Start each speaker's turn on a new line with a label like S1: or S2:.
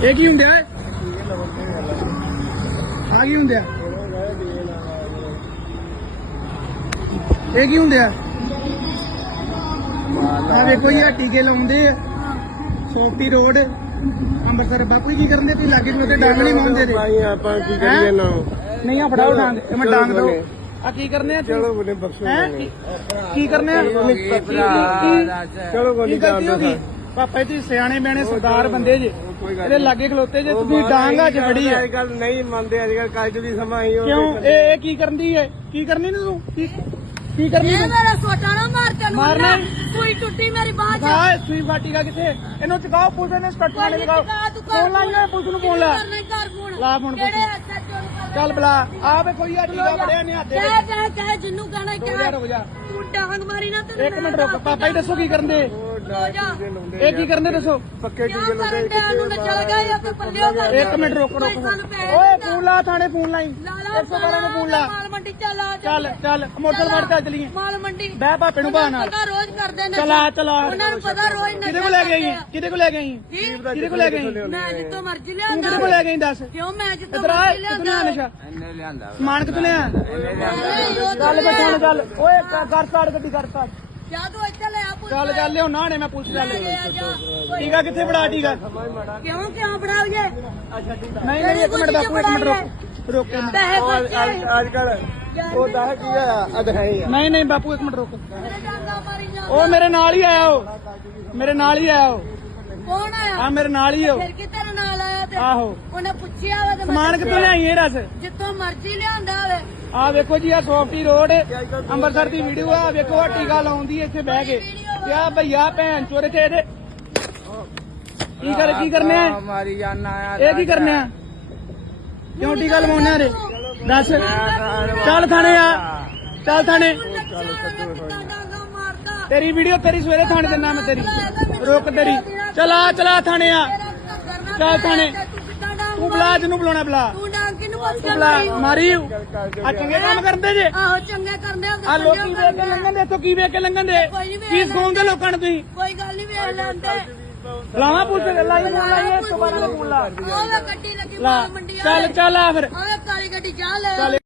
S1: ਇਹ ਕੀ ਹੁੰਦਾ ਆ ਕੀ ਹੁੰਦਾ ਇਹ ਕੀ ਹੁੰਦਾ ਆ ਵੇਖੋ ਜੀ ਆ ਟੀਕੇ ਲਾਉਂਦੇ ਆ ਸੋਫਟੀ ਰੋਡ ਅੰਮ੍ਰਿਤਸਰ। ਬਾਪੂ ਜੀ ਕੀ ਕਰਨ ਦੇ ਤੁਸੀਂ ਲਾਗੇ ਨੂੰ ਤੇ ਡਾਂਗ ਨਹੀਂ ਮਾਉਂਦੇ ਤੇ
S2: ਆਪਾਂ ਕੀ ਕਰੀਏ ਨਾ
S1: ਨਹੀਂ ਆ ਫੜਾਓ ਡਾਂਗ ਇਹ ਮੈਂ ਡਾਂਗ ਦੋ ਆ ਕੀ ਕਰਨੇ ਆ
S2: ਚਲੋ ਬਨੇ ਬਖਸ਼ੋ
S1: ਕੀ ਕਰਨੇ ਆ
S2: ਚਲੋ
S1: ਕੀ ਗਲਤੀ ਹੋ ਗਈ ਪਾਪਾ ਜੀ ਸਿਆਣੇ ਬਿਆਣੇ ਸਰਦਾਰ ਬੰਦੇ ਜੇ ਇਹਦੇ ਲਾਗੇ ਖਲੋਤੇ ਜੇ ਤੁਸੀਂ ਡਾਂਗ ਅੱਜ ਫੜੀ ਹੈ।
S2: ਅੱਜ ਕੱਲ ਨਹੀਂ ਮੰਨਦੇ, ਅੱਜ ਕੱਲ ਕੱਜ ਦੀ ਸਮਾਂ ਹੀ
S1: ਕਿਉਂ ਇਹ ਕੀ ਕਰਨਦੀ ਹੈ ਕੀ ਕਰਨੀ ਨੀ ਤੂੰ ਕੀ ਕਰਨੀ
S3: ਇਹ ਮੇਰਾ ਸੋਟਾ ਨਾ ਮਾਰ ਤੈਨੂੰ
S1: ਮਾਰਨਾ
S3: ਸੂਈ ਟੁੱਟੀ ਮੇਰੀ ਬਾਹ ਚ
S1: ਆ ਸੂਈ ਬਾਟੀ ਦਾ ਕਿੱਥੇ ਇਹਨੂੰ ਚਕਾਓ ਪੁਲਿਸ ਨੇ ਸਟੱਟ ਵਾਲੇ ਲਗਾਓ ਫੋਨ ਲਾਈਏ ਪੁਲਿਸ ਨੂੰ ਫੋਨ ਲਾ
S3: ਘਰ ਫੋਨ
S1: ਲਾ ਫੋਨ
S3: ਕਿਹੜੇ ਐਸਐਚਓ ਨੂੰ
S1: ਚੱਲ ਬਲਾ ਆ ਵੇ ਕੋਈ ਆ ਟੀਕਾ ਬੜਿਆ ਨੇ ਹੱਥੇ
S3: ਚਾਹੇ ਜਿੰਨੂੰ ਕਹਿਣਾ
S1: ਰੁਕ ਜਾ
S3: ਤੂੰ ਡਾਂਗ ਮਾਰੀ ਨਾ ਤੈਨੂੰ
S1: ਇੱਕ ਮਿੰਟ ਰੁਕ ਪਾਪਾ ਜੀ ਦੱਸੋ ਕੀ ਕਰਦੇ
S3: ਰੋ ਜਾ
S1: ਇਹ ਕੀ ਕਰਦੇ ਦੱਸੋ
S2: ਪੱਕੇ
S3: ਕਿਉਂ ਕਰਨ ਡਿਆ ਨੂੰ ਨਾ ਚਲ ਗਿਆ ਜਾਂ ਕੋਈ ਪੱਲਿਓ ਕਰ
S1: ਇੱਕ ਮਿੰਟ ਰੁਕ ਓਏ ਫੋਨ ਲਾ ਥਾਣੇ ਫੋਨ ਲਾਈ 112 ਨੂੰ ਫੋਨ ਲਾ
S3: ਮਾਲ ਮੰਡੀ ਚੱਲ ਆ
S1: ਚੱਲ ਮੋਟਰ ਵੜ ਕੇ ਚਲੀਏ
S3: ਮਾਲ ਮੰਡੀ
S1: ਬਹਿ ਭਾਪੇ ਨੂੰ ਬਾਹ ਨਾਲ
S3: ਪਤਾ ਰੋਜ਼ ਕਰਦੇ ਨੇ
S1: ਚਲਾ
S3: ਉਹਨਾਂ ਨੂੰ ਪਤਾ ਰੋਜ਼
S1: ਕਿਹਦੇ ਕੋਲ ਲੈ ਗਈ ਕਿਹਦੇ ਕੋਲ ਲੈ ਗਈ ਕਿਹਦੇ ਕੋਲ ਲੈ ਗਈ
S3: ਮੈਂ ਜਿੱਤੋਂ ਮਰਜ਼ੀ
S1: ਤੂੰ
S3: ਲਿਆਂਦਾ
S1: ਕਿਹਦੇ ਕੋਲ ਲੈ ਗਈ ਦੱਸ
S3: ਕਿਉਂ ਮੈਂ ਜਿੱਤੋਂ
S1: ਇਧਰ ਆ
S3: ਮਰਜ਼ੀ
S1: ਕਿੱਥੋਂ
S3: ਲਿਆਂਦਾ
S1: ਲਿਆ ਨਸ਼ਾ ਸਮਾਨ ਕਿੱਥੋਂ ਲਿਆ ਚੱਲ ਬੈਠਾ ਚੱਲ ਓਏ ਕਰ ਸਾੜ ਗੱਡੀ ਕਰ ਸਾੜ
S3: ਜਾ ਤੂੰ ਇੱਥੇ ਲੈ ਆ
S1: ਚੱਲ ਲਿਓ ਨਾ ਨੇ ਮੈਂ ਪੁਲਿਸ ਚੱਲ ਟੀਕਾ ਕਿੱਥੇ ਫੜਾ ਟੀਕਾ
S3: ਕਿਉਂ ਫੜਾਉਗੇ
S1: ਨਹੀਂ ਇੱਕ ਮਿੰਟ ਬਾਪੂ ਇੱਕ ਮਿੰਟ ਰੁਕ
S3: ਪੈਸੇ ਖਰਚੇ
S2: ਅੱਜ ਕੱਲ ਉਹ ਦੱਸ ਕੀ ਆ ਅਧ ਹੈ ਹੀ ਆ
S1: ਨਹੀਂ ਬਾਪੂ ਇੱਕ ਮਿੰਟ ਰੁਕ
S3: ਮੇਰੇ ਡਾਂਗਾ ਮਾਰੀ ਜਾ
S1: ਉਹ ਮੇਰੇ ਨਾਲ ਹੀ ਆਇਆ ਉਹ ਮੇਰੇ ਨਾਲ ਹੀ ਆਇਆ ਉਹ
S3: ਕੌਣ ਆਇਆ
S1: ਆ ਮੇਰੇ ਨਾਲ ਹੀ ਉਹ
S3: ਫਿਰ ਕਿ ਤੇਰੇ ਨਾਲ ਆਇਆ ਤੇ
S1: ਆਹੋ
S3: ਉਹਨੇ ਪੁੱਛਿਆ ਵਾ ਤੇ
S1: ਸਮਾਨ ਕਿੱਥੋਂ ਲਿਆਈ ਇਹ ਦੱਸ
S3: ਜਿੱਥੋਂ ਮਰਜ਼ੀ ਲਿਆਂਦਾ ਹੋਵੇ
S1: ਆ ਵੇਖੋ ਜੀ ਆ ਸੌਫਟੀ ਰੋਡ ਅੰਮ੍ਰਿਤਸਰ ਦੀ ਵੀਡੀਓ ਆ ਵੇਖੋ ਆ ਟੀਕਾ ਲਾਉਂਦੀ ਇੱਥੇ ਬਹਿ ਕੇ ਤੇ ਆ ਭਈਆ ਭੈਣ ਚੋਰ ਤੇ ਇਹਦੇ ਕੀ ਕਰਨੇ ਆ
S2: ਮਾਰੀ ਜਾਨਾ ਆ
S1: ਇਹ ਕੀ ਕਰਨੇ ਆ ਕਿਉਂ ਟੀਕਾ ਲਵਾਉਣੇ ਆ ਰੇ ਦੱਸ ਚੱਲ ਥਾਣੇ ਆ ਚੱਲ ਥਾਣੇ
S3: ਡਾਂਗਾ ਮਾਰਦਾ
S1: ਤੇਰੀ ਵੀਡੀਓ ਤੇਰੀ ਸਵੇਰੇ ਥਾਣੇ ਦਿੰਦਾ ਮੈਂ ਤੇਰੀ ਰੁਕ ਤੇਰੀ ਚਲਾ ਥਾਣੇ ਆ ਚੱਲ ਥਾਣੇ ਤੂੰ ਬੁਲਾ ਜਿਹਨੂੰ ਬੁਲਾਉਣਾ ਬੁਲਾ
S3: ਤੂੰ ਡਾਂਗ ਕਿਨੂੰ
S1: ਤੂੰ
S3: ਪੁੱਛਦਾ
S1: ਬੁਲਾ ਮਾਰੀ ਆ ਚੰਗੇ ਕੰਮ ਕਰਦੇ ਜੇ
S3: ਆਹੋ ਚੰਗੇ ਕਰਦੇ ਆ
S1: ਆ ਲੋਕੀ ਵੇਖ ਕੇ ਲੰਘਣ ਦੇ ਇੱਥੋਂ ਕੀ ਵੇਖ ਕੇ ਲੰਘਣ ਦੇ ਕੀ ਸਿਖਾਉਂਦੇ ਲੋਕਾਂ ਨੂੰ ਤੁਸੀਂ
S3: ਕੋਈ ਗੱਲ ਨਹੀਂ ਵੇਖ ਲੈਂਦੇ
S1: ਲਾਵਾਂ ਪੁੱਛ ਲਾਈ ਇਸ ਤੋਂ ਬਾਅਦ ਫੋਨ ਲਾ
S3: ਉਹ ਗੱਡੀ ਲੱਗੀ
S1: ਲਾ
S3: ਮਾਲ ਮੰਡੀ
S1: ਚੱਲ ਆ ਫਿਰ
S3: ਆਹ ਕਾਲੀ ਗੱਡੀ ਜਾ ਲੈ